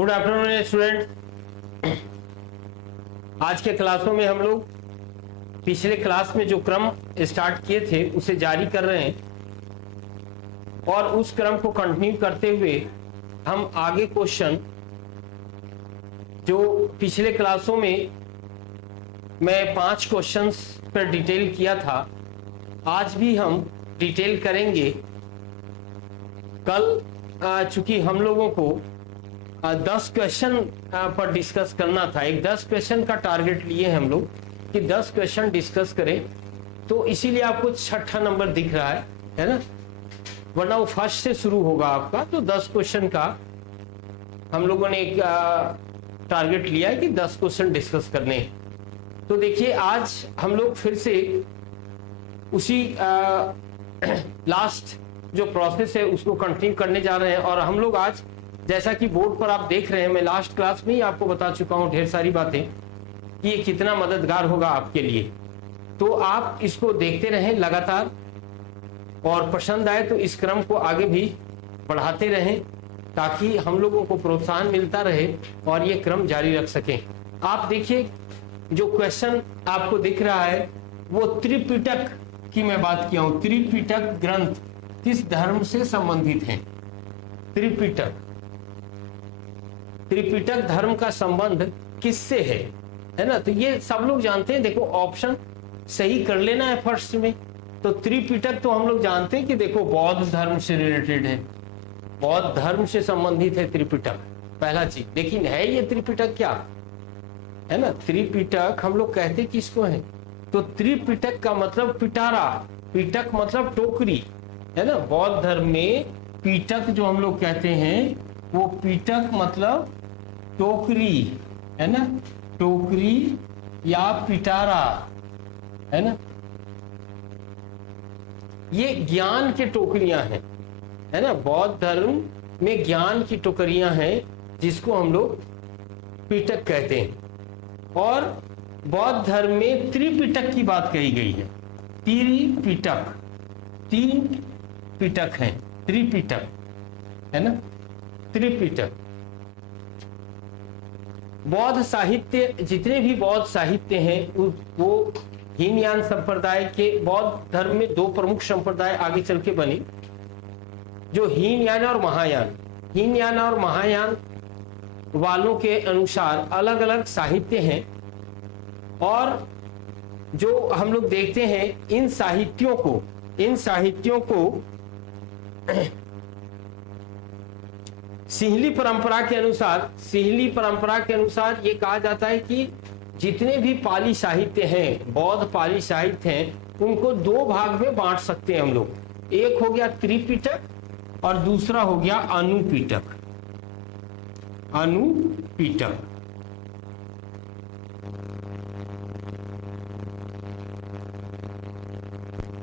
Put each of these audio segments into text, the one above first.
Good afternoon student. आज के क्लासों में हम लोग पिछले क्लास में जो क्रम स्टार्ट किए थे उसे जारी कर रहे हैं और उस क्रम को कंटिन्यू करते हुए हम आगे क्वेश्चन जो पिछले क्लासों में मैं 5 क्वेश्चंस पर डिटेल किया था, आज भी हम डिटेल करेंगे। कल चूंकि हम लोगों को 10 क्वेश्चन पर डिस्कस करना था, एक 10 क्वेश्चन का टारगेट लिए हम लोग कि 10 क्वेश्चन डिस्कस करें, तो इसीलिए आपको 6ठा नंबर दिख रहा है ना, वरना वो फर्स्ट से शुरू होगा आपका। तो 10 क्वेश्चन का हम लोगों ने एक टारगेट लिया है कि 10 क्वेश्चन डिस्कस करने हैं। तो देखिए आज हम लोग फिर से उसी लास्ट जो प्रोसेस है उसको कंटिन्यू करने जा रहे हैं। और हम लोग आज, जैसा कि बोर्ड पर आप देख रहे हैं, मैं लास्ट क्लास में ही आपको बता चुका हूं ढेर सारी बातें कि ये कितना मददगार होगा आपके लिए। तो आप इसको देखते रहें लगातार, और पसंद आए तो इस क्रम को आगे भी बढ़ाते रहें ताकि हम लोगों को प्रोत्साहन मिलता रहे और ये क्रम जारी रख सकें। आप देखिए जो क्वेश्चन आपको दिख रहा है वो त्रिपिटक की मैं बात किया हूं। त्रिपिटक ग्रंथ किस धर्म से संबंधित हैं? त्रिपिटक धर्म का संबंध किससे है ना? तो ये सब लोग जानते हैं। देखो ऑप्शन सही कर लेना है फर्स्ट में। तो त्रिपिटक तो हम लोग जानते हैं कि देखो बौद्ध धर्म से रिलेटेड है, बौद्ध धर्म से संबंधित है त्रिपिटक, पहला चीज। लेकिन है ये त्रिपिटक क्या है ना? त्रिपिटक हम लोग कहते किसको है? तो त्रिपिटक का मतलब पिटारा, पिटक मतलब टोकरी है ना। बौद्ध धर्म में पिटक जो हम लोग कहते हैं वो पिटक मतलब टोकरी है ना, टोकरी या पिटारा है ना। ये ज्ञान के टोकरियां हैं है ना। बौद्ध धर्म में ज्ञान की टोकरियां हैं जिसको हम लोग पिटक कहते हैं। और बौद्ध धर्म में त्रिपिटक की बात कही गई है। त्रिपिटक, 3 पिटक हैं, त्रिपिटक है ना, त्रिपिटक। बौद्ध साहित्य, जितने भी बौद्ध साहित्य हैं वो हीनयान संप्रदाय के, बौद्ध धर्म में 2 प्रमुख संप्रदाय आगे चल के बने, जो हीनयान और महायान। हीनयान और महायान वालों के अनुसार अलग अलग साहित्य हैं। और जो हम लोग देखते हैं इन साहित्यों को सिंहली परंपरा के अनुसार ये कहा जाता है कि जितने भी पाली साहित्य हैं, बौद्ध पाली साहित्य हैं, उनको 2 भाग में बांट सकते हैं हम लोग। एक हो गया त्रिपिटक और दूसरा हो गया अनुपिटक। अनुपिटक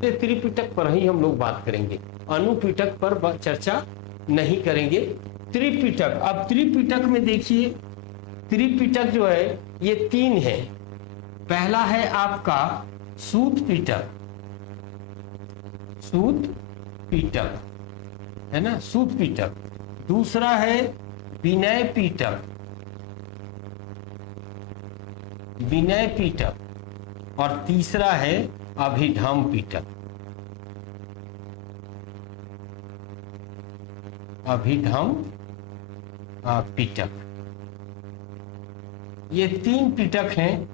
त्रिपिटक पर ही हम लोग बात करेंगे, अनुपिटक पर चर्चा नहीं करेंगे। त्रिपिटक, अब त्रिपिटक में देखिए, त्रिपिटक जो है ये 3 है। पहला है आपका सूत पिटक, सूत पिटक है ना, सूत पिटक। दूसरा है विनय पिटक, विनय पिटक। और तीसरा है अभिधम पिटक, अभिधम पिटक। ये 3 पिटक हैं,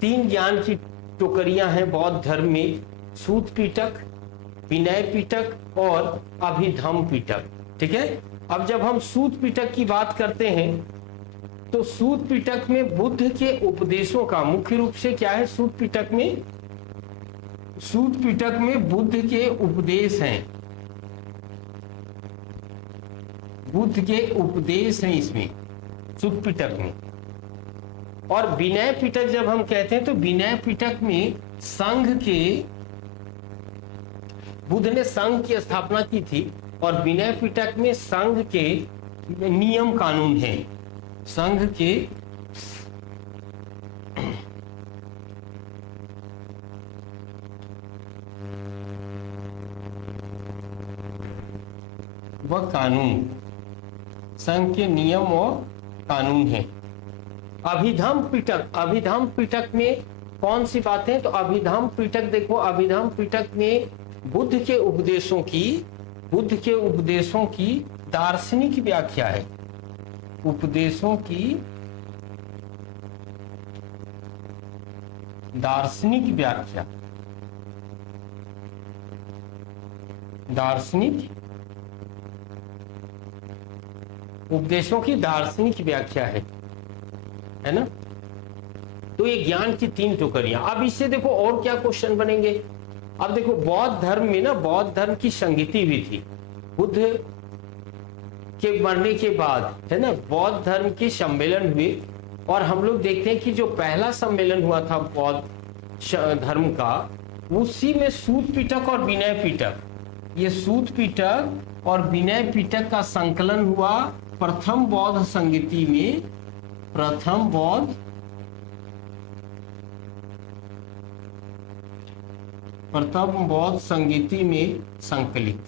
3 ज्ञान की टोकरियां हैं बौद्ध धर्म में। सूत पिटक, विनय पिटक और अभिधम पिटक। ठीक है। अब जब हम सूत पिटक की बात करते हैं तो सूत पिटक में बुद्ध के उपदेशों का मुख्य रूप से क्या है? सूत पिटक में बुद्ध के उपदेश हैं, बुद्ध के उपदेश हैं इसमें सूत पिटक में। और विनय पिटक जब हम कहते हैं तो विनय पिटक में संघ के, बुद्ध ने संघ की स्थापना की थी और विनय पिटक में संघ के नियम कानून हैं, संघ के वह कानून, संघ के नियम और कानून है। अभिधम पिटक में कौन सी बातें, तो अभिधम पिटक देखो, अभिधम पिटक में बुद्ध के उपदेशों की दार्शनिक व्याख्या है। उपदेशों की दार्शनिक व्याख्या, उपदेशों की दार्शनिक व्याख्या है ना। तो ये ज्ञान की 3 टोकरियां। अब इससे देखो और क्या क्वेश्चन बनेंगे। अब देखो बौद्ध धर्म में ना, बौद्ध धर्म की संगति भी थी बुद्ध के मरने के बाद, है ना। बौद्ध धर्म के सम्मेलन हुए और हम लोग देखते हैं कि जो पहला सम्मेलन हुआ था बौद्ध धर्म का, उसी में सूत पिटक और विनय पिटक, ये सूत पिटक और विनय पिटक का संकलन हुआ प्रथम बौद्ध संगति में। प्रथम बौद्ध संगति में संकलित,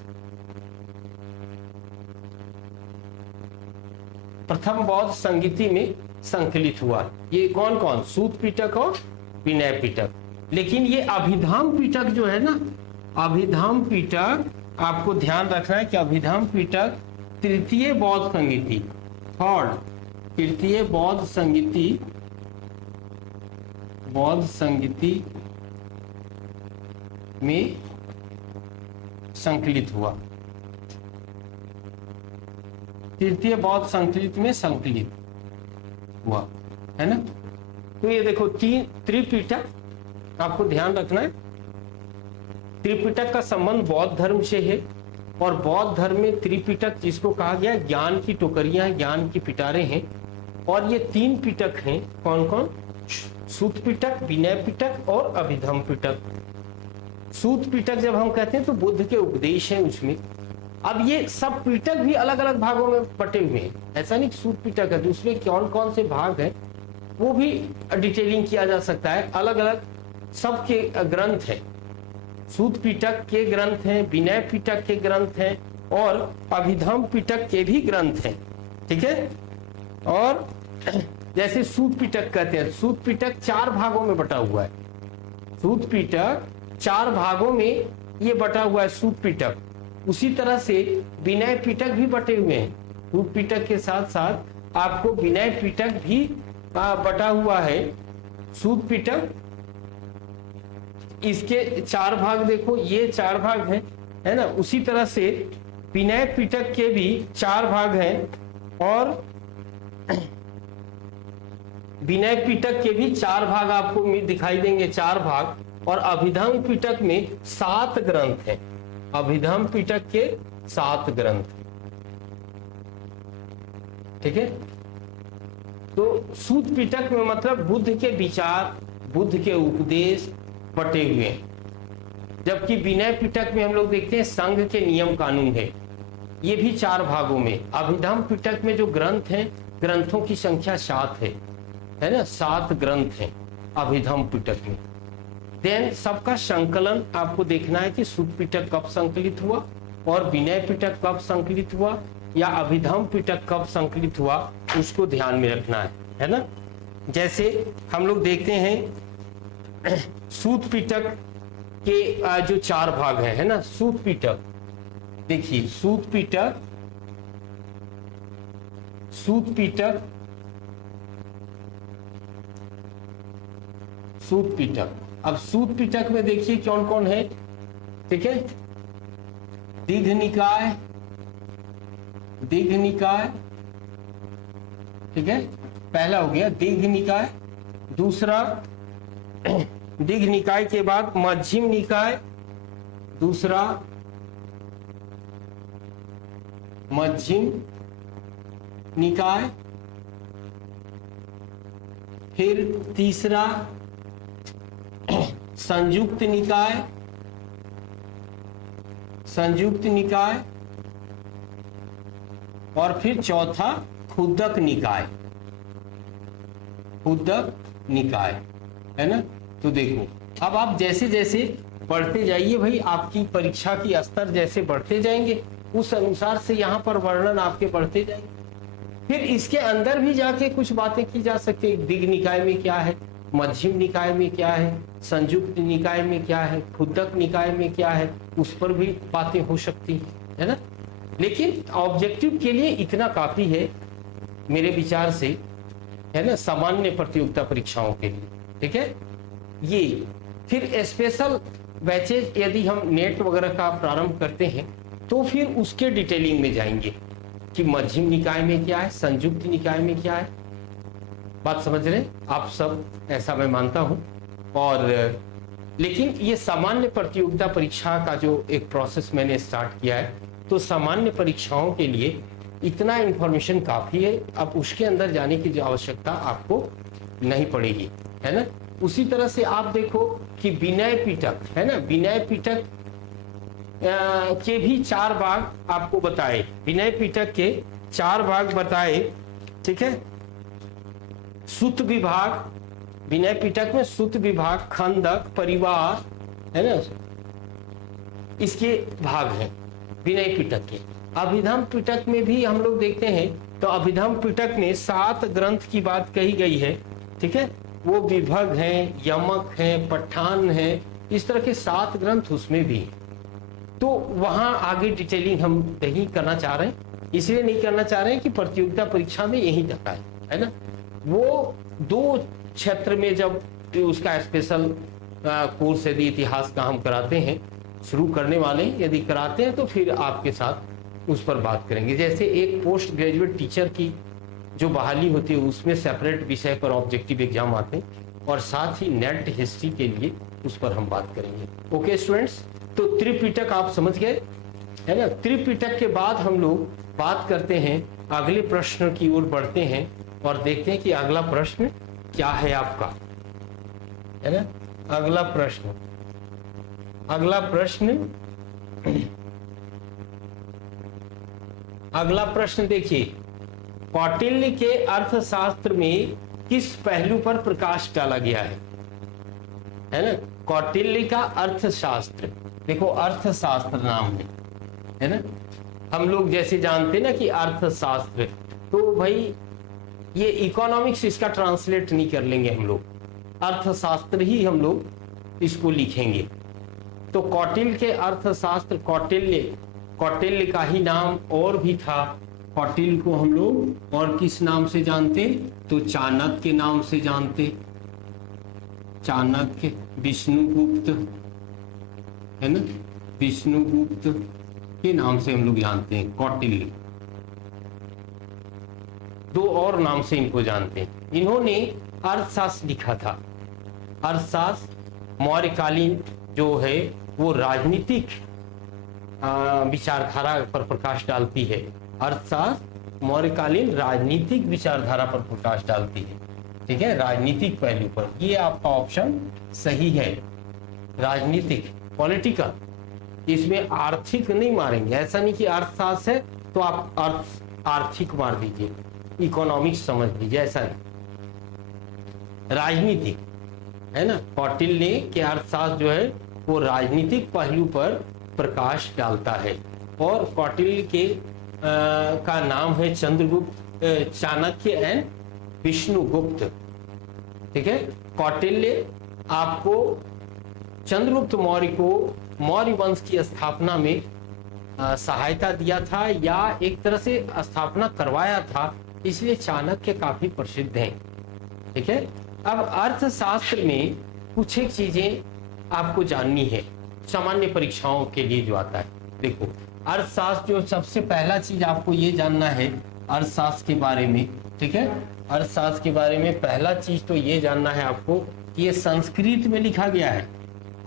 प्रथम बौद्ध संगति में संकलित हुआ। ये कौन कौन, सूत पिटक और विनय पिटक। लेकिन ये अभिधाम पिटक जो है ना, अभिधाम पिटक आपको ध्यान रखना है कि अभिधाम पिटक तृतीय बौद्ध संगति, तृतीय बौद्ध संगति में संकलित हुआ। तृतीय बौद्ध संकलित में संकलित हुआ, है ना। तो ये देखो त्रिपिटक आपको ध्यान रखना है। त्रिपिटक का संबंध बौद्ध धर्म से है और बौद्ध धर्म में त्रिपिटक जिसको कहा गया ज्ञान की टोकरियां, ज्ञान की पिटारे हैं। और ये 3 पिटक हैं, कौन कौन, सूत पिटक, विनय पिटक और अभिधम पिटक। सूत पिटक जब हम कहते हैं तो बुद्ध के उपदेश हैं उसमें। अब ये सब पिटक भी अलग अलग भागों में बटे हुए हैं, ऐसा नहीं सूत पिटक है, दूसरे कौन कौन से भाग हैं वो भी डिटेलिंग किया जा सकता है। अलग अलग सबके ग्रंथ हैं, सूत पिटक के ग्रंथ हैं, विनय पिटक के ग्रंथ हैं और अभिधम पिटक के भी ग्रंथ हैं, ठीक है। और जैसे सूत पिटक कहते हैं, सूत पिटक 4 भागों में बटा हुआ है। सूत पिटक 4 भागों में ये बटा हुआ है सूत पिटक। उसी तरह से विनय पिटक भी बटे हुए हैं। सूत पिटक के साथ साथ आपको विनय पिटक भी बटा हुआ है। सूत पिटक इसके 4 भाग देखो, ये 4 भाग हैं, है ना। उसी तरह से विनय पिटक के भी 4 भाग हैं और विनय पिटक के भी 4 भाग आपको दिखाई देंगे, 4 भाग। और अभिधम पिटक में 7 ग्रंथ हैं। अभिधम पिटक के 7 ग्रंथ, ठीक है। तो सूत पिटक में मतलब बुद्ध के विचार, बुद्ध के उपदेश बटे हुए हैं। जबकि विनय पिटक में हम लोग देखते हैं संघ के नियम कानून है, ये भी 4 भागों में। अभिधम पिटक में जो ग्रंथ हैं, ग्रंथों की संख्या 7 है ना, 7 ग्रंथ हैं अभिधम पिटक में। देन सबका संकलन आपको देखना है कि सूत पिटक कब संकलित हुआ और विनय पिटक कब संकलित हुआ या अभिधम पिटक कब संकलित हुआ, उसको ध्यान में रखना है ना। जैसे हम लोग देखते हैं सूत पिटक के जो 4 भाग है ना। सूत पिटक देखिए, सूत पिटक अब सूत पिटक में देखिए कौन कौन है, ठीक है। दीघ निकाय, ठीक है, पहला हो गया दीघ निकाय। दूसरा दीघ निकाय के बाद मध्यम निकाय, दूसरा मध्यम निकाय, फिर तीसरा संयुक्त निकाय, और फिर चौथा खुद्दक निकाय, है ना। तो देखो अब आप जैसे जैसे बढ़ते जाइए भाई, आपकी परीक्षा की स्तर जैसे बढ़ते जाएंगे उस अनुसार से यहाँ पर वर्णन आपके बढ़ते जाएंगे। फिर इसके अंदर भी जाके कुछ बातें की जा सकती है। दिग् निकाय में क्या है, मध्यम निकाय में क्या है, संयुक्त निकाय में क्या है, खुदक निकाय में क्या है, उस पर भी बातें हो सकती है ना। लेकिन ऑब्जेक्टिव के लिए इतना काफी है मेरे विचार से, है ना, सामान्य प्रतियोगिता परीक्षाओं के लिए। ठीक है, ये फिर स्पेशल बैचेज यदि हम नेट वगैरह का प्रारंभ करते हैं तो फिर उसके डिटेलिंग में जाएंगे कि मध्यम निकाय में क्या है, संयुक्त निकाय में क्या है। बात समझ रहे आप सब, ऐसा मैं मानता हूं। और लेकिन ये सामान्य प्रतियोगिता परीक्षा का जो एक प्रोसेस मैंने स्टार्ट किया है, तो सामान्य परीक्षाओं के लिए इतना इंफॉर्मेशन काफी है। अब उसके अंदर जाने की जो आवश्यकता आपको नहीं पड़ेगी, है ना। उसी तरह से आप देखो कि विनय पिटक, है ना, विनय पिटक के भी 4 भाग आपको बताए, विनय पिटक के 4 भाग बताए। ठीक है, सूत विभाग, विनय पिटक में सूत विभाग, खंडक, परिवार, है ना, इसके भाग हैं विनय पिटक के। अभिधम पिटक में भी हम लोग देखते हैं तो अभिधम पिटक में 7 ग्रंथ की बात कही गई है। ठीक है, वो विभग हैं, यमक हैं, पठान है, इस तरह के 7 ग्रंथ उसमें भी। तो वहां आगे डिटेलिंग हम नहीं करना चाह रहे हैं, इसलिए नहीं करना चाह रहे हैं कि प्रतियोगिता परीक्षा में यही तक है ना। वो 2 क्षेत्र में जब उसका स्पेशल कोर्स यदि इतिहास का हम कराते हैं, शुरू करने वाले यदि कराते हैं, तो फिर आपके साथ उस पर बात करेंगे। जैसे एक पोस्ट ग्रेजुएट टीचर की जो बहाली होती है उसमें सेपरेट विषय पर ऑब्जेक्टिव एग्जाम आते हैं, और साथ ही नेट हिस्ट्री के लिए उस पर हम बात करेंगे। ओके स्टूडेंट्स, तो त्रिपिटक आप समझ गए, है ना। त्रिपिटक के बाद हम लोग बात करते हैं, अगले प्रश्न की ओर बढ़ते हैं और देखते हैं कि अगला प्रश्न क्या है आपका, है ना। अगला प्रश्न अगला प्रश्न देखिए, कौटिल्य के अर्थशास्त्र में किस पहलू पर प्रकाश डाला गया है ना। कौटिल्य का अर्थशास्त्र, देखो अर्थशास्त्र नाम है ना। हम लोग जैसे जानते हैं ना कि अर्थशास्त्र, तो भाई ये इकोनॉमिक्स इसका ट्रांसलेट नहीं कर लेंगे हम लोग, अर्थशास्त्र ही हम लोग इसको लिखेंगे। तो कौटिल्य के अर्थशास्त्र, कौटिल्य का ही नाम और भी था। कौटिल्य को हम लोग और किस नाम से जानते, तो चाणक्य के नाम से जानते। चाणक्य, विष्णुगुप्त, है ना, विष्णुगुप्त के नाम से हम लोग जानते हैं कौटिल्य। 2 और नाम से इनको जानते हैं। इन्होंने अर्थशास्त्र लिखा था। अर्थशास्त्र मौर्यकालीन जो है वो राजनीतिक विचारधारा पर प्रकाश डालती है। अर्थशास्त्र मौर्यकालीन राजनीतिक विचारधारा पर प्रकाश डालती है। ठीक है, राजनीतिक पहलू पर, ये आपका ऑप्शन सही है, राजनीतिक, पॉलिटिकल। इसमें आर्थिक नहीं मारेंगे, ऐसा नहीं कि अर्थशास्त्र है तो आप आर्थिक मार दीजिए, इकोनॉमिक्स समझ लीजिए, ऐसा नहीं, राजनीतिक, है ना। कौटिल्य के अर्थशास्त्र जो है वो राजनीतिक पहलू पर प्रकाश डालता है। और कौटिल्य के का नाम है चंद्रगुप्त, चाणक्य एंड विष्णुगुप्त। ठीक है, कौटिल्य आपको चंद्रगुप्त मौर्य को मौर्य वंश की स्थापना में सहायता दिया था, या एक तरह से स्थापना करवाया था, इसलिए चाणक्य काफी प्रसिद्ध हैं। ठीक है, अब अर्थशास्त्र में कुछ एक चीजें आपको जाननी है सामान्य परीक्षाओं के लिए जो आता है। देखो अर्थशास्त्र जो सबसे पहला चीज आपको ये जानना है अर्थशास्त्र के बारे में। ठीक है, अर्थशास्त्र के बारे में पहला चीज तो ये जानना है आपको कि ये संस्कृत में लिखा गया है।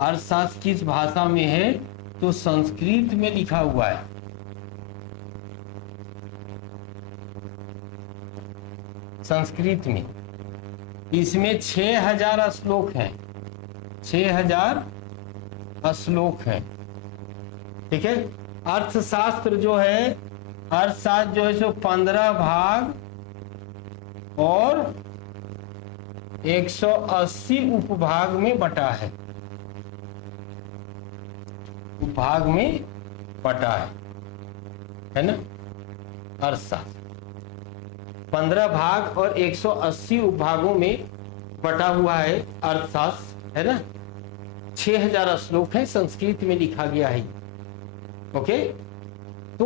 अर्थशास्त्र किस भाषा में है, तो संस्कृत में लिखा हुआ है। संस्कृत में इसमें 6000 श्लोक हैं, 6000 श्लोक हैं। ठीक है, अर्थशास्त्र जो है, अर्थशास्त्र जो है सो 15 भाग और 180 उपभाग में बटा है ना, अर्थशास्त्र। 15 भाग और 180 उपभागों में बटा हुआ है अर्थशास्त्र, है ना। 6000 श्लोक है, संस्कृत में लिखा गया है। ओके, तो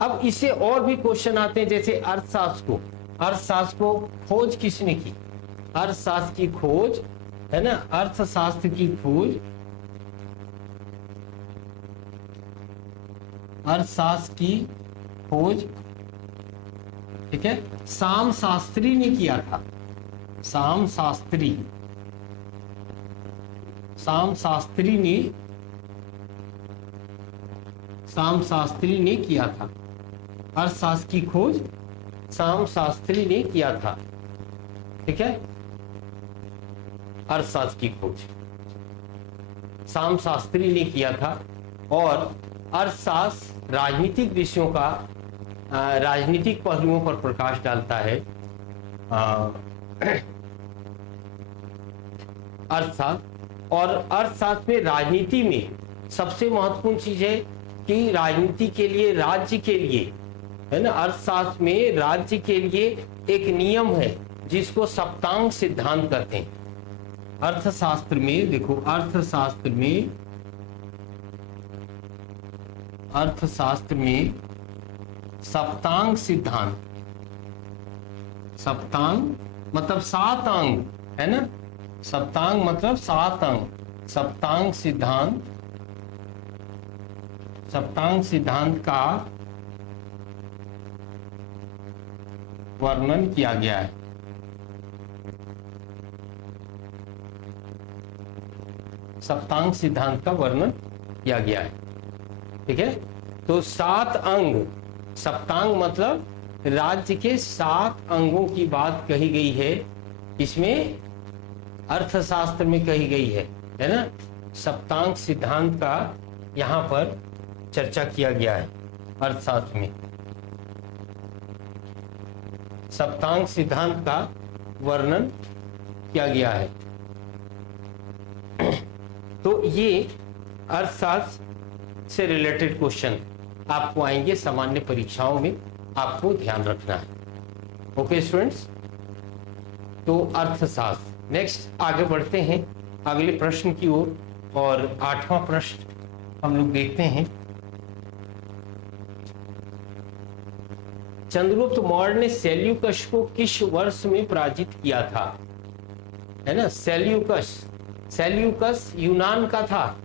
अब इससे और भी क्वेश्चन आते हैं, जैसे अर्थशास्त्र को खोज किसने की? अर्थशास्त्र की खोज, है ना, अर्थशास्त्र की खोज, अर्थशास्त्र की खोज, ठीक है, शाम शास्त्री ने किया था। शाम शास्त्री ने किया था। अर्थशास्त्र की खोज शाम शास्त्री ने किया था, ठीक है। अर्थशास्त्र की खोज शाम शास्त्री ने किया था। और अर्थशास्त्र राजनीतिक विषयों का, राजनीतिक पहलुओं पर प्रकाश डालता है। अर्थशास्त्र, और अर्थशास्त्र में राजनीति में सबसे महत्वपूर्ण चीज है कि राजनीति के लिए, राज्य के लिए, है ना, अर्थशास्त्र में राज्य के लिए एक नियम है जिसको सप्तांग सिद्धांत कहते हैं। अर्थशास्त्र में देखो, अर्थशास्त्र में सप्तांग सिद्धांत, सप्तांग मतलब 7 अंग, है ना, सप्तांग मतलब 7 अंग, सप्तांग सिद्धांत का वर्णन किया गया है। सप्तांग सिद्धांत का वर्णन किया गया है, ठीक है। तो 7 अंग, सप्तांग मतलब राज्य के 7 अंगों की बात कही गई है, इसमें अर्थशास्त्र में कही गई है ना। सप्तांग सिद्धांत का यहां पर चर्चा किया गया है अर्थशास्त्र में। सप्तांग सिद्धांत का वर्णन किया गया है। तो ये अर्थशास्त्र से रिलेटेड क्वेश्चन आपको आएंगे सामान्य परीक्षाओं में, आपको ध्यान रखना है। ओके स्टूडेंट्स, तो अर्थशास्त्र। नेक्स्ट आगे बढ़ते हैं अगले प्रश्न की ओर, और 8वां प्रश्न हम लोग देखते हैं। चंद्रगुप्त मौर्य ने सेल्यूकस को किस वर्ष में पराजित किया था? है ना, सेल्यूकस यूनान का था।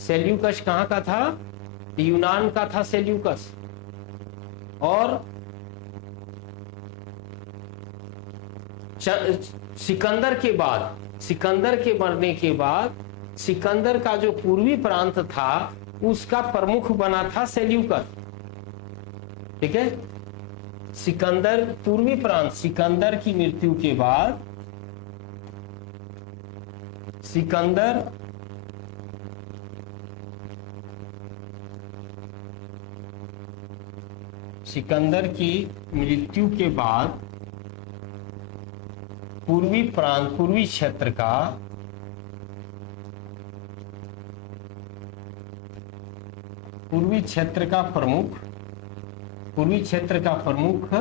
सेल्यूकस कहां का था? यूनान का था सेल्यूकस। और सिकंदर के बाद, सिकंदर के मरने के बाद, सिकंदर का जो पूर्वी प्रांत था उसका प्रमुख बना था सेल्यूकस, ठीक है। सिकंदर पूर्वी प्रांत, सिकंदर की मृत्यु के बाद, सिकंदर की मृत्यु के बाद पूर्वी प्रांत, पूर्वी क्षेत्र का प्रमुख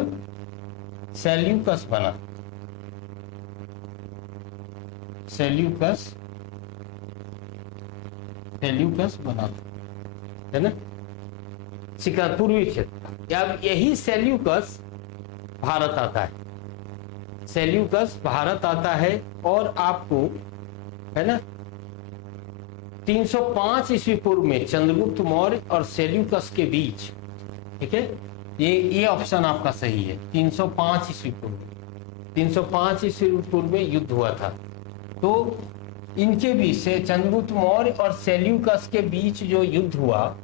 सेल्यूकस बना। सेल्यूकस बना, है ना, पूर्वी क्षेत्र। अब यही सेल्यूकस भारत आता है। सेल्यूकस भारत आता है और आपको, है ना, 305 ईस्वी पूर्व में चंद्रगुप्त मौर्य और सेल्यूकस के बीच, ठीक है, ये ऑप्शन आपका सही है। 305 ईस्वी पूर्व, 305 ईस्वी पूर्व में युद्ध हुआ था। तो इनके बीच से, चंद्रगुप्त मौर्य और सेल्यूकस के बीच जो युद्ध हुआ,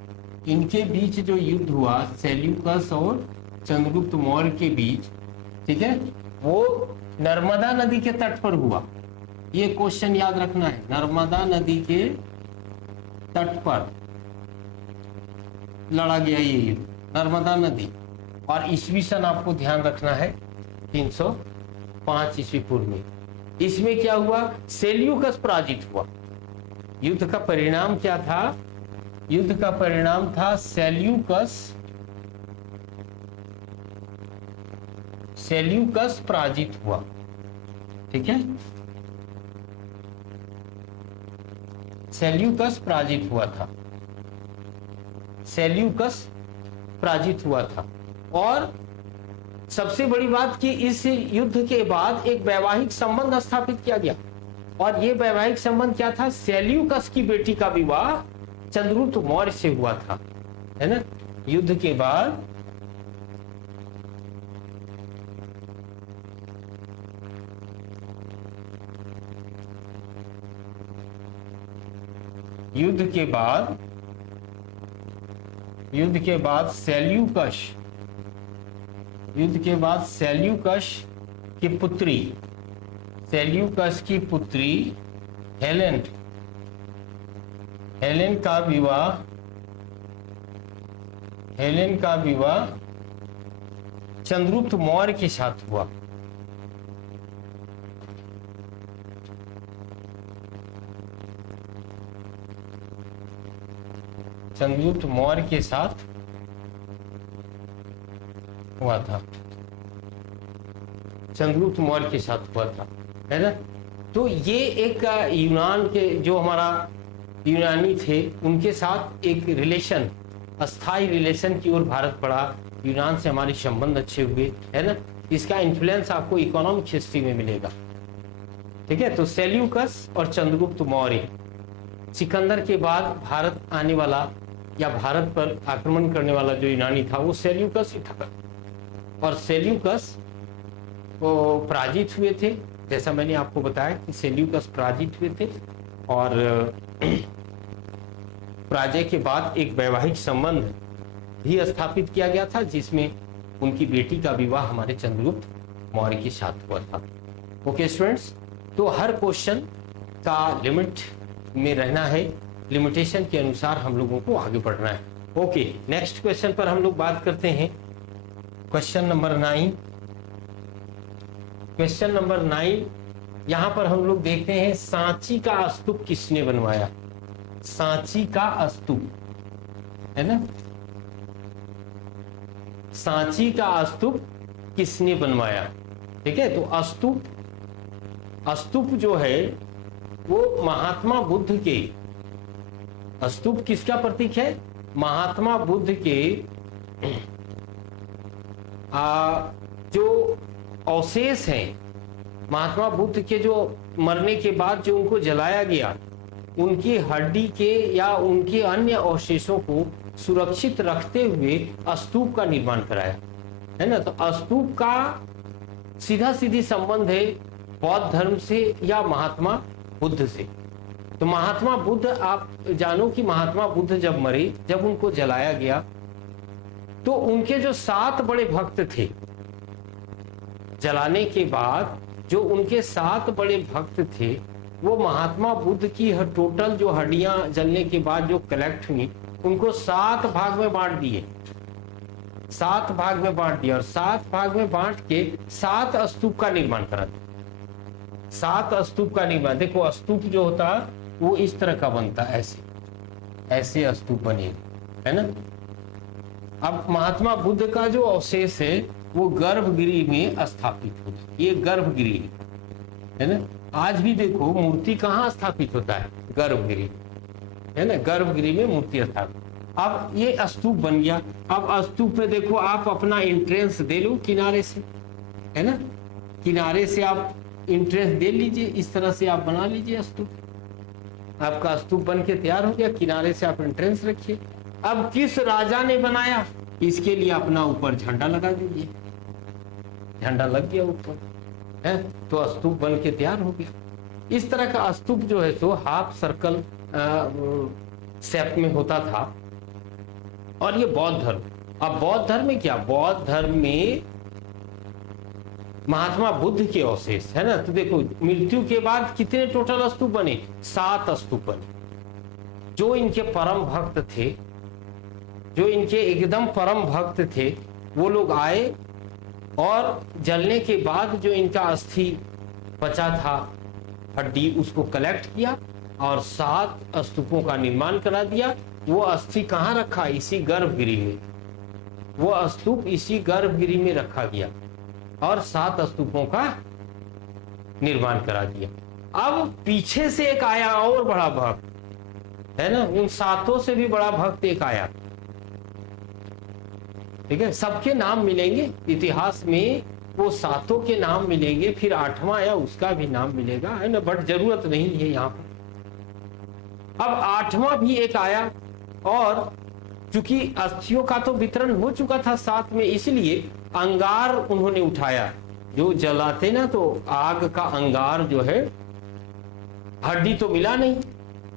इनके बीच जो युद्ध हुआ सेल्यूकस और चंद्रगुप्त मौर्य के बीच, ठीक है, वो नर्मदा नदी के तट पर हुआ। ये क्वेश्चन याद रखना है, नर्मदा नदी के तट पर लड़ा गया ये युद्ध, नर्मदा नदी। और ईस्वी सन आपको ध्यान रखना है 305 ईस्वी पूर्व में। इसमें क्या हुआ? सेल्यूकस पराजित हुआ। युद्ध का परिणाम क्या था? युद्ध का परिणाम था सेल्यूकस सेल्यूकस पराजित हुआ। ठीक है, सेल्यूकस पराजित हुआ था, सेल्यूकस पराजित हुआ था। और सबसे बड़ी बात कि इस युद्ध के बाद एक वैवाहिक संबंध स्थापित किया गया, और यह वैवाहिक संबंध क्या था? सेल्यूकस की बेटी का विवाह चंद्रगुप्त मौर्य से हुआ था, है ना। युद्ध के बाद सेल्यूकस की पुत्री हेलेन का विवाह चंद्रगुप्त मौर्य के साथ हुआ। चंद्रगुप्त मौर्य के साथ हुआ था, चंद्रगुप्त मौर्य के साथ हुआ था, है ना। तो ये एक यूनान के जो हमारा यूनानी थे उनके साथ एक रिलेशन, अस्थाई रिलेशन की ओर भारत बढ़ा। यूनान से हमारे संबंध अच्छे हुए, है ना। इसका इन्फ्लुएंस आपको इकोनॉमिक हिस्ट्री में मिलेगा। ठीक है, तो सेल्यूकस और चंद्रगुप्त मौर्य, सिकंदर के बाद भारत आने वाला या भारत पर आक्रमण करने वाला जो यूनानी था वो सेल्यूकस ही था। और सेल्यूकस वो पराजित हुए थे, जैसा मैंने आपको बताया कि सेल्यूकस पराजित हुए थे। और पराजय के बाद एक वैवाहिक संबंध भी स्थापित किया गया था, जिसमें उनकी बेटी का विवाह हमारे चंद्रगुप्त मौर्य के साथ हुआ था। ओके स्टूडेंट्स, तो हर क्वेश्चन का लिमिट में रहना है, लिमिटेशन के अनुसार हम लोगों को आगे बढ़ना है। ओके, नेक्स्ट क्वेश्चन पर हम लोग बात करते हैं। Question number 9। क्वेश्चन नंबर 9 यहां पर हम लोग देखते हैं, सांची का स्तूप किसने बनवाया? सांची का स्तूप, है ना, सांची का स्तूप किसने बनवाया? ठीक है, तो स्तूप जो है वो महात्मा बुद्ध के, स्तूप किसका प्रतीक है? महात्मा बुद्ध के जो अवशेष हैं, महात्मा बुद्ध के जो मरने के बाद जो उनको जलाया गया, उनकी हड्डी के या उनके अन्य अवशेषों को सुरक्षित रखते हुए स्तूप का निर्माण कराया, है ना। तो स्तूप का सीधा सीधी संबंध है बौद्ध धर्म से या महात्मा बुद्ध से। तो महात्मा बुद्ध, आप जानो कि महात्मा बुद्ध जब मरे, जब उनको जलाया गया, तो उनके जो 7 बड़े भक्त थे, जलाने के बाद जो उनके 7 बड़े भक्त थे, वो महात्मा बुद्ध की टोटल जो हड्डियां जलने के बाद जो कलेक्ट हुई, उनको 7 भाग में बांट दिए, 7 भाग में बांट दिया, और 7 भाग में बांट के 7 स्तूप का निर्माण करा दिया। 7 स्तूप का निर्माण, देखो स्तूप जो होता वो इस तरह का बनता, ऐसे स्तूप बने, है ना। अब महात्मा बुद्ध का जो अवशेष है वो गर्भगृह में स्थापित होता है, ये गर्भगृह है ना। आज भी देखो मूर्ति कहाँ स्थापित होता है? गर्भगृह, है ना, गर्भगृह में मूर्ति स्थापित। अब ये स्तूप बन गया। अब स्तूप पे देखो आप अपना एंट्रेंस दे लो किनारे से, है ना, किनारे से आप एंट्रेंस दे लीजिए, इस तरह से आप बना लीजिए स्तूप। आपका स्तूप बन के तैयार हो गया, किनारे से आप एंट्रेंस रखिए। अब किस राजा ने बनाया, इसके लिए अपना ऊपर झंडा लगा दीजिए, झंडा लग गया ऊपर, है, तो स्तूप बन के तैयार हो गया। इस तरह का स्तूप जो है सो हाफ सर्कल शेप में होता था। और ये बौद्ध धर्म, अब बौद्ध धर्म में क्या, बौद्ध धर्म में महात्मा बुद्ध के अवशेष, है ना। तो देखो मृत्यु के बाद कितने टोटल स्तूप बने? 7 स्तूप बने। जो इनके परम भक्त थे, जो इनके एकदम परम भक्त थे, वो लोग आए और जलने के बाद जो इनका अस्थि बचा था, हड्डी, उसको कलेक्ट किया और 7 स्तूपों का निर्माण करा दिया। वो अस्थि कहाँ रखा? इसी गर्भगृह में। वो स्तूप इसी गर्भगृह में रखा गया। और 7 स्तूपों का निर्माण करा दिया। अब पीछे से एक आया और बड़ा भक्त, है ना, उन 7 से भी बड़ा भक्त एक आया। ठीक है, सबके नाम मिलेंगे इतिहास में, वो 7 के नाम मिलेंगे, फिर 8वां आया उसका भी नाम मिलेगा, है ना, बट जरूरत नहीं है यहाँ पर। अब 8वां भी एक आया, और चूंकि अस्थियों का तो वितरण हो चुका था 7 में, इसलिए अंगार उन्होंने उठाया। जो जलाते ना तो आग का अंगार जो है, हड्डी तो मिला नहीं,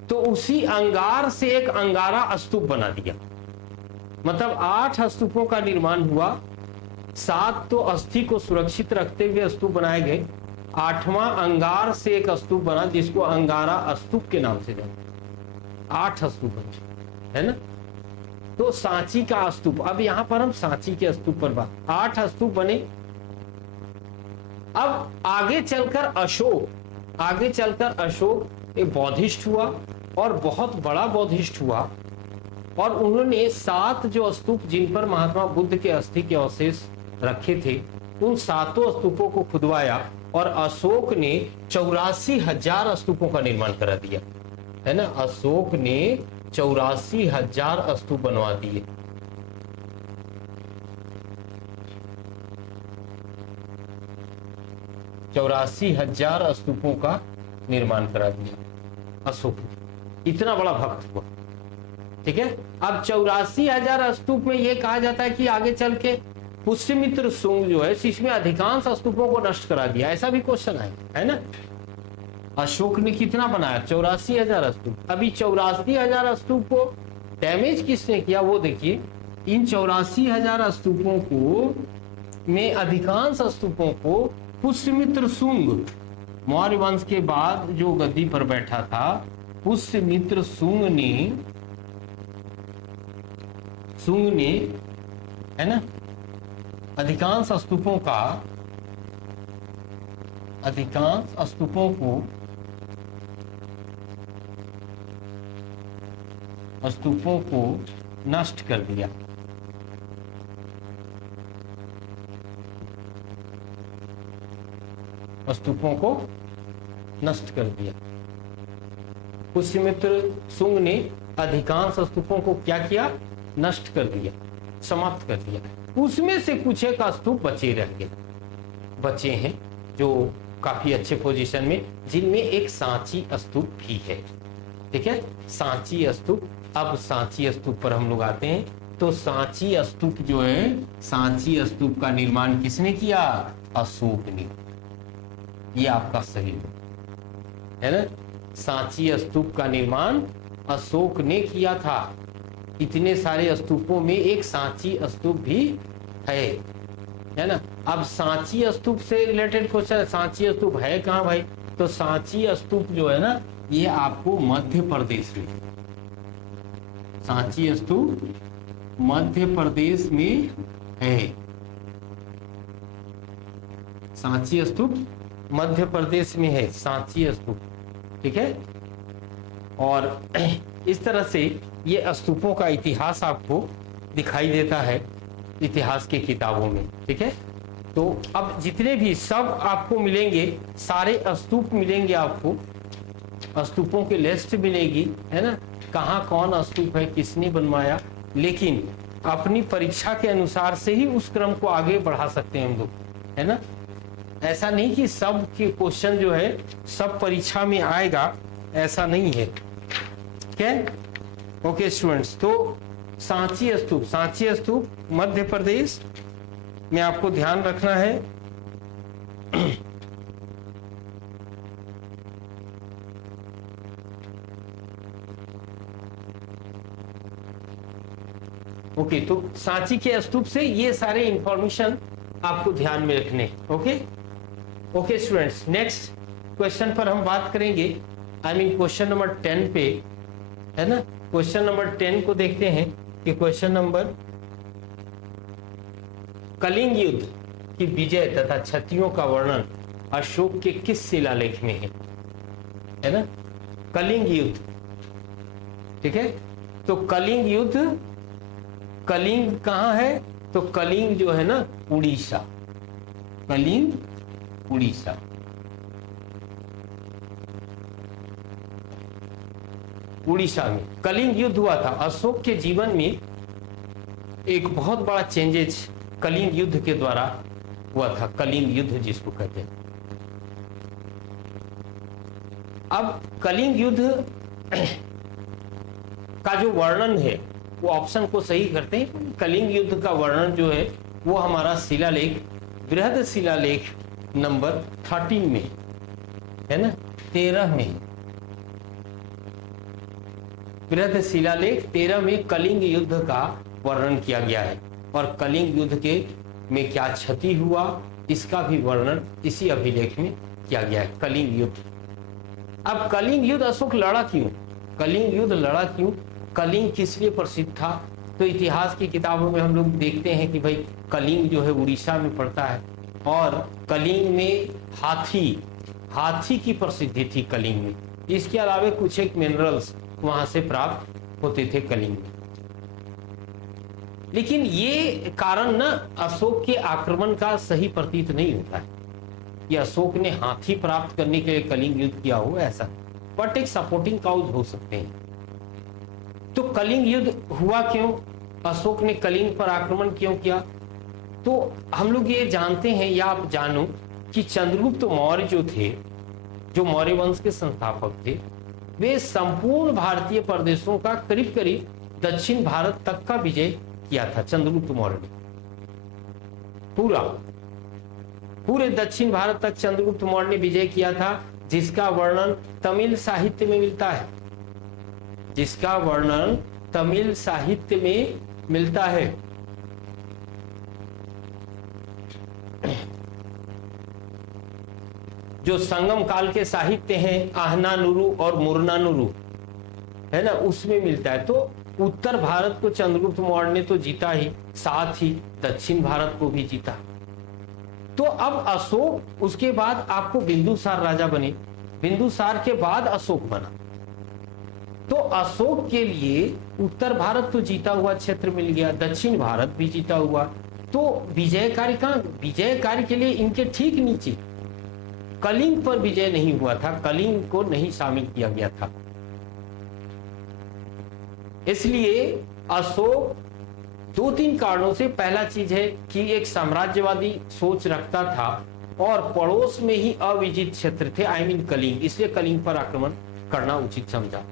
तो उसी अंगार से एक अंगारा स्तूप बना दिया। मतलब 8 स्तूपों का निर्माण हुआ, 7 तो अस्थि को सुरक्षित रखते हुए स्तूप बनाए गए, 8वां अंगार से एक स्तूप बना जिसको अंगारा स्तूप के नाम से जाना। 8 स्तूप बने, है ना। तो सांची का स्तूप, अब यहां पर हम सांची के स्तूप पर बात, 8 स्तूप बने। अब आगे चलकर अशोक एक बौद्धिस्ट हुआ, और बहुत बड़ा बौद्धिस्ट हुआ, और उन्होंने 7 जो स्तूप जिन पर महात्मा बुद्ध के अस्थि के अवशेष रखे थे, उन 7 स्तूपों को खुदवाया, और अशोक ने 84,000 स्तूपों का निर्माण करा दिया, है ना। अशोक ने 84,000 स्तूप बनवा दिए। चौरासी हजार स्तूपों का निर्माण करा दिया अशोक ने, इतना बड़ा भक्त हुआ। ठीक है, अब 84,000 स्तूप में यह कहा जाता है कि आगे चल के पुष्यमित्र शुंग जो है, इसमें अधिकांश स्तूपों को नष्ट करा दिया, ऐसा भी क्वेश्चन है ना। अशोक ने कितना बनाया? 84,000 स्तूप। अभी 84,000 स्तूप को डैमेज किसने किया वो देखिए। इन 84,000 स्तूपों को में अधिकांश स्तूपों को पुष्यमित्र शुंग, मौर्य वंश के बाद जो गद्दी पर बैठा था, पुष्यमित्र शुंग ने है ना, अधिकांश स्तूपों को नष्ट कर दिया। स्तूपों को नष्ट कर दिया। पुष्यमित्र शुंग ने अधिकांश स्तूपों को क्या किया? नष्ट कर दिया, समाप्त कर दिया। उसमें से कुछ एक स्तूप बचे हैं जो काफी अच्छे पोजीशन में, जिनमें एक सांची स्तूप भी है। ठीक है, सांची स्तूप। अब सांची स्तूप पर हम लोग आते हैं। तो सांची स्तूप जो है, सांची स्तूप का निर्माण किसने किया? अशोक ने। ये आपका सही है ना। सांची स्तूप का निर्माण अशोक ने किया था। इतने सारे स्तूपों में एक सांची स्तूप भी है ना। अब सांची स्तूप से रिलेटेड क्वेश्चन है, सांची स्तूप है कहाँ भाई? तो सांची स्तूप जो है ना, ये आपको मध्य प्रदेश में, सांची स्तूप मध्य प्रदेश में है। सांची स्तूप मध्य प्रदेश में है, सांची स्तूप। ठीक है, और इस तरह से ये स्तूपों का इतिहास आपको दिखाई देता है इतिहास की किताबों में। ठीक है, तो अब जितने भी सब आपको मिलेंगे, सारे स्तूप मिलेंगे आपको, स्तूपों की लिस्ट मिलेगी, है ना, कहाँ कौन स्तूप है, किसने बनवाया। लेकिन अपनी परीक्षा के अनुसार से ही उस क्रम को आगे बढ़ा सकते हैं हम लोग, है ना। ऐसा नहीं कि सब के क्वेश्चन जो है सब परीक्षा में आएगा, ऐसा नहीं है। ठीक है, ओके स्टूडेंट्स। तो सांची स्तूप मध्य प्रदेश में आपको ध्यान रखना है। ओके, तो सांची के स्तूप से ये सारे इंफॉर्मेशन आपको ध्यान में रखने। ओके स्टूडेंट्स, नेक्स्ट क्वेश्चन पर हम बात करेंगे। क्वेश्चन नंबर 10 पे, है ना। क्वेश्चन नंबर 10 को देखते हैं कि क्वेश्चन नंबर, कलिंग युद्ध की विजय तथा क्षतियों का वर्णन अशोक के किस शिलालेख में है ना। कलिंग युद्ध, ठीक है। तो कलिंग युद्ध, कलिंग कहां है? तो कलिंग जो है ना, उड़ीसा, कलिंग उड़ीसा। उड़ीसा में कलिंग युद्ध हुआ था। अशोक के जीवन में एक बहुत बड़ा चेंजेस कलिंग युद्ध के द्वारा हुआ था। कलिंग युद्ध जिसको कहते हैं। अब कलिंग युद्ध का जो वर्णन है वो ऑप्शन को सही करते हैं। कलिंग युद्ध का वर्णन जो है वो हमारा शिलालेख, बृहद शिलालेख नंबर 13 में है ना, 13 में, बृहद शिलालेख 13 में कलिंग युद्ध का वर्णन किया गया है। और कलिंग युद्ध के में क्या क्षति हुआ इसका भी वर्णन इसी अभिलेख में किया गया है। कलिंग युद्ध। अब कलिंग युद्ध अशोक लड़ा क्यों? कलिंग युद्ध लड़ा क्यों? कलिंग किस लिए प्रसिद्ध था? तो इतिहास की किताबों में हम लोग देखते हैं कि भाई कलिंग जो है उड़ीसा में पड़ता है और कलिंग में हाथी की प्रसिद्धि थी कलिंग में। इसके अलावा कुछ एक मिनरल्स वहां से प्राप्त होते थे कलिंग में। लेकिन ये कारण ना अशोक के आक्रमण का सही प्रतीत नहीं होता है कि अशोक ने हाथी प्राप्त करने के लिए कलिंग युद्ध किया हो, ऐसा, बट एक सपोर्टिंग काउज हो सकते हैं। तो कलिंग युद्ध हुआ क्यों? अशोक ने कलिंग पर आक्रमण क्यों किया? तो हम लोग ये जानते हैं या आप जानो कि चंद्रगुप्त मौर्य जो थे, जो मौर्य वंश के संस्थापक थे, वे संपूर्ण भारतीय प्रदेशों का करीब करीब दक्षिण भारत तक का विजय किया था। चंद्रगुप्त मौर्य ने पूरे दक्षिण भारत तक चंद्रगुप्त मौर्य ने विजय किया था, जिसका वर्णन तमिल साहित्य में मिलता है, जिसका वर्णन तमिल साहित्य में मिलता है। जो संगम काल के साहित्य हैं, आहनानुरु और मुरनानुरु है ना, उसमें मिलता है। तो उत्तर भारत को चंद्रगुप्त मौर्य ने तो जीता ही, साथ ही दक्षिण भारत को भी जीता। तो अब अशोक, उसके बाद आपको बिंदुसार राजा बने, बिंदुसार के बाद अशोक बना। तो अशोक के लिए उत्तर भारत तो जीता हुआ क्षेत्र मिल गया, दक्षिण भारत भी जीता हुआ। तो विजयकारी के लिए इनके ठीक नीचे कलिंग पर विजय नहीं हुआ था, कलिंग को नहीं शामिल किया गया था। इसलिए अशोक 2-3 कारणों से, पहला चीज है कि एक साम्राज्यवादी सोच रखता था और पड़ोस में ही अविजित क्षेत्र थे, कलिंग, इसलिए कलिंग पर आक्रमण करना उचित समझा।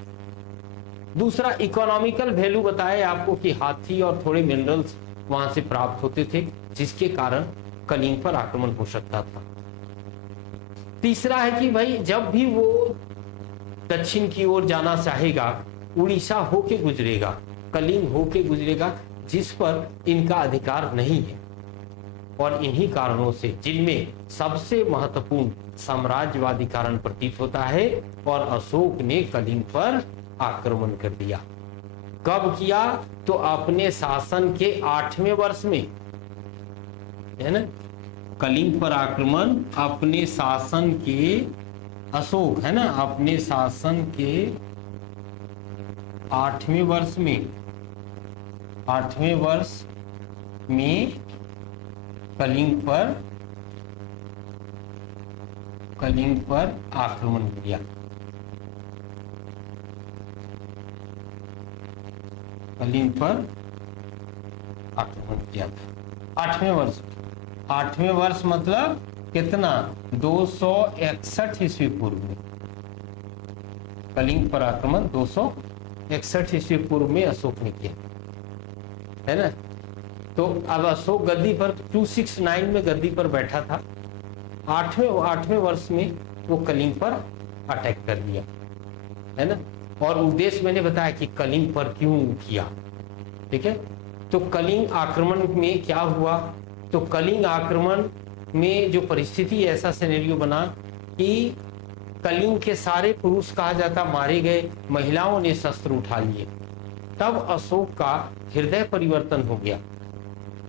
दूसरा, इकोनॉमिकल वैल्यू बताया आपको कि हाथी और थोड़े मिनरल्स वहां से प्राप्त होते थे, जिसके कारण कलिंग पर आक्रमण हो सकता था। तीसरा है कि भाई जब भी वो दक्षिण की ओर जाना चाहेगा, उड़ीसा होके गुजरेगा, कलिंग होके गुजरेगा, जिस पर इनका अधिकार नहीं है। और इन्हीं कारणों से, जिनमें सबसे महत्वपूर्ण साम्राज्यवादी कारण प्रतीत होता है, और अशोक ने कलिंग पर आक्रमण कर दिया। कब किया? तो अपने शासन के 8वें वर्ष में, है ना, कलिंग पर आक्रमण अपने शासन के, अशोक है ना, अपने शासन के 8वें वर्ष में, 8वें वर्ष में कलिंग पर आक्रमण किया। कलिंग पर आक्रमण किया था 8वें वर्ष। 8वें वर्ष मतलब कितना? 261 ईस्वी पूर्व में कलिंग पर आक्रमण 261 ईस्वी पूर्व में अशोक ने किया, है ना। तो अब अशोक गद्दी पर 269 में गद्दी पर बैठा था। 8वें वर्ष में वो कलिंग पर अटैक कर दिया, है ना। और उद्देश्य मैंने बताया कि कलिंग पर क्यों किया, ठीक है। तो कलिंग आक्रमण में क्या हुआ? तो कलिंग आक्रमण में जो परिस्थिति, ऐसा सिनेरियो बना कि कलिंग के सारे पुरुष कहा जाता मारे गए, महिलाओं ने शस्त्र उठा लिए। तब अशोक का हृदय परिवर्तन हो गया,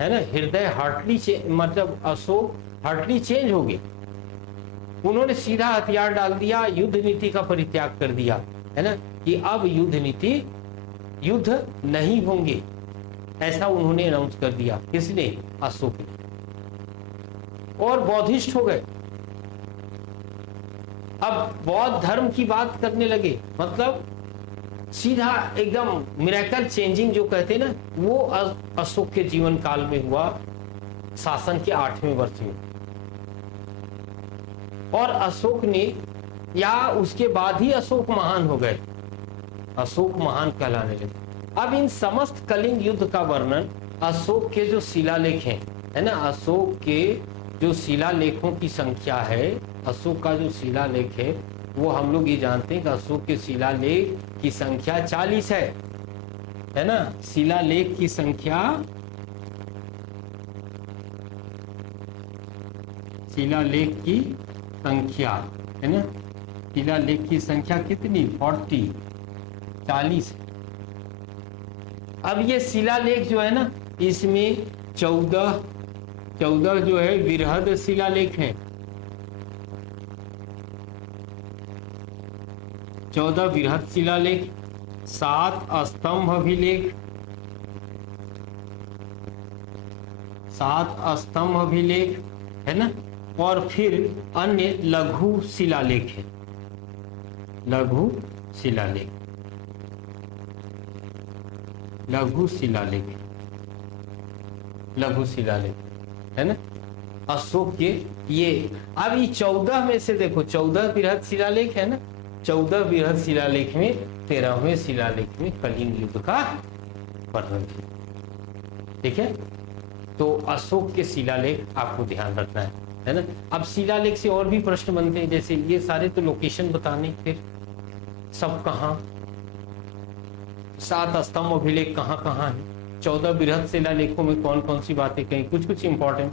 है ना, हृदय मतलब अशोक हार्टली चेंज हो गए। उन्होंने सीधा हथियार डाल दिया, युद्ध नीति का परित्याग कर दिया, है ना, कि अब युद्ध नहीं होंगे, ऐसा उन्होंने अनाउंस कर दिया। किसने? अशोक ने। और बौद्धिस्ट हो गए। अब बौद्ध धर्म की बात करने लगे, मतलब सीधा एकदम मिरेकल चेंजिंग जो कहते हैं ना, वो अशोक के जीवन काल में हुआ, शासन के 8वें वर्ष में। और अशोक ने, या उसके बाद ही अशोक महान हो गए, अशोक महान कहलाने लगे। अब इन समस्त कलिंग युद्ध का वर्णन अशोक के जो शिलालेख हैं, है ना, अशोक के जो शिलालेखों की संख्या है, अशोक का जो शिलालेख है, वो हम लोग ये जानते हैं कि अशोक के शिलालेख की संख्या 40 है ना। शिलालेख की संख्या, शिलालेख की संख्या है ना, शिलालेख की संख्या कितनी? 40। अब ये शिलालेख जो है ना, इसमें 14 जो है बृहद शिलालेख हैं, 14 बृहद शिलालेख, 7 स्तंभ अभिलेख, 7 स्तंभ अभिलेख है ना, और फिर अन्य लघु शिलालेख है, लघु शिलालेख, लघु शिलालेख, लघु शिलालेख है ना अशोक के। ये अब ये 14 में से देखो, 14 बृहद शिलालेख है ना, 14 बृहद शिलालेख में 13वें शिलालेख में कलिंग युद्ध का वर्णन है। ठीक है, तो अशोक के शिलालेख आपको ध्यान रखना है ना। अब शिलालेख से और भी प्रश्न बनते हैं, जैसे ये सारे तो लोकेशन बताने, फिर सब कहाँ, 7 स्तंभ अभिलेख कहाँ कहाँ है, 14 बृहद शिलालेखों में कौन कौन सी बातें कहीं, कुछ इंपॉर्टेंट,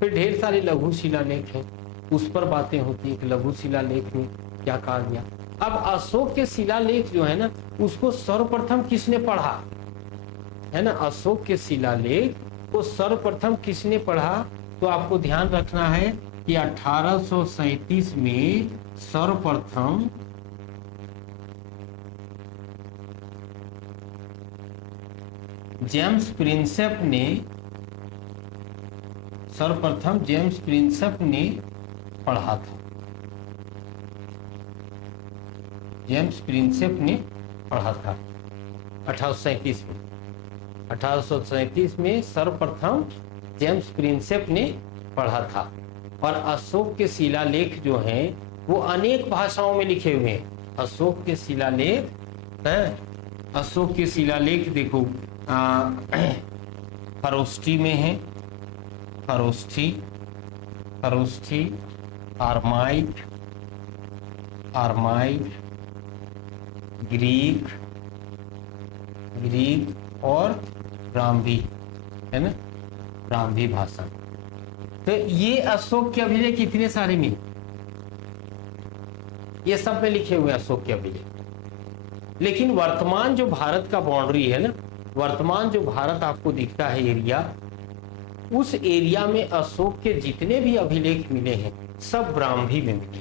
फिर ढेर सारे लघु शिलालेख हैं, उस पर बातें होती है कि लघु शिलालेख में क्या कहा गया। अब अशोक के शिलालेख जो है ना, उसको सर्वप्रथम किसने पढ़ा, है ना, अशोक के शिलालेख को सर्वप्रथम किसने पढ़ा, तो आपको ध्यान रखना है कि 1837 में सर्वप्रथम जेम्स प्रिंसेप ने, सर्वप्रथम जेम्स प्रिंसेप ने पढ़ा था, जेम्स प्रिंसेप ने पढ़ा था 1837 में। 1837 में सर्वप्रथम जेम्स प्रिंसेप ने पढ़ा था। और अशोक के शिलालेख जो हैं वो अनेक भाषाओं में लिखे हुए हैं। अशोक के शिलालेख हैं, अशोक के शिलालेख देखो खरोष्ठी में है, खरोष्ठी, आर्माइक, ग्रीक और ब्राह्मी, है ना, ब्राह्मी भाषा। तो ये अशोक के अभिलेख कितने सारे में, ये सब में लिखे हुए अशोक के अभिलेख। लेकिन वर्तमान जो भारत का बाउंड्री है ना, वर्तमान जो भारत आपको दिखता है एरिया, उस एरिया में अशोक के जितने भी अभिलेख मिले हैं सब ब्राह्मी में मिले।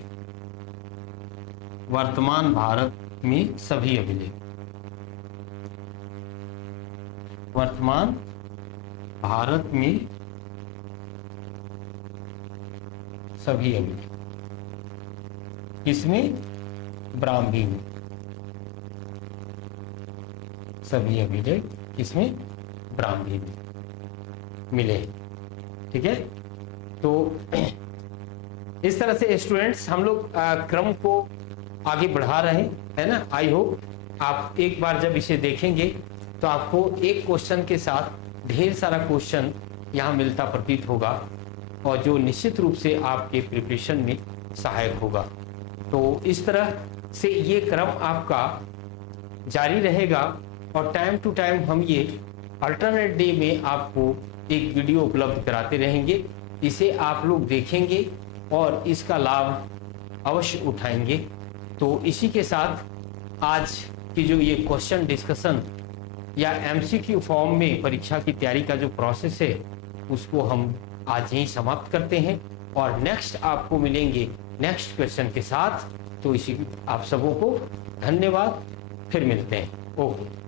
वर्तमान भारत में सभी अभिलेख, वर्तमान भारत में सभी अभिलेख, इसमें ब्राह्मी में सभी अभिलेख, इसमें ब्राह्मी में मिले। ठीक है, तो इस तरह से स्टूडेंट्स हम लोग क्रम को आगे बढ़ा रहे हैं, है ना। आई होप आप एक बार जब इसे देखेंगे तो आपको एक क्वेश्चन के साथ ढेर सारा क्वेश्चन यहाँ मिलता प्रतीत होगा, और जो निश्चित रूप से आपके प्रिपरेशन में सहायक होगा। तो इस तरह से ये क्रम आपका जारी रहेगा, और टाइम टू टाइम हम ये अल्टरनेट डे में आपको एक वीडियो उपलब्ध कराते रहेंगे। इसे आप लोग देखेंगे और इसका लाभ अवश्य उठाएंगे। तो इसी के साथ आज की जो ये क्वेश्चन डिस्कशन या एमसीक्यू फॉर्म में परीक्षा की तैयारी का जो प्रोसेस है, उसको हम आज यहीं समाप्त करते हैं, और नेक्स्ट आपको मिलेंगे नेक्स्ट क्वेश्चन के साथ। तो इसी आप सबों को धन्यवाद, फिर मिलते हैं। ओके।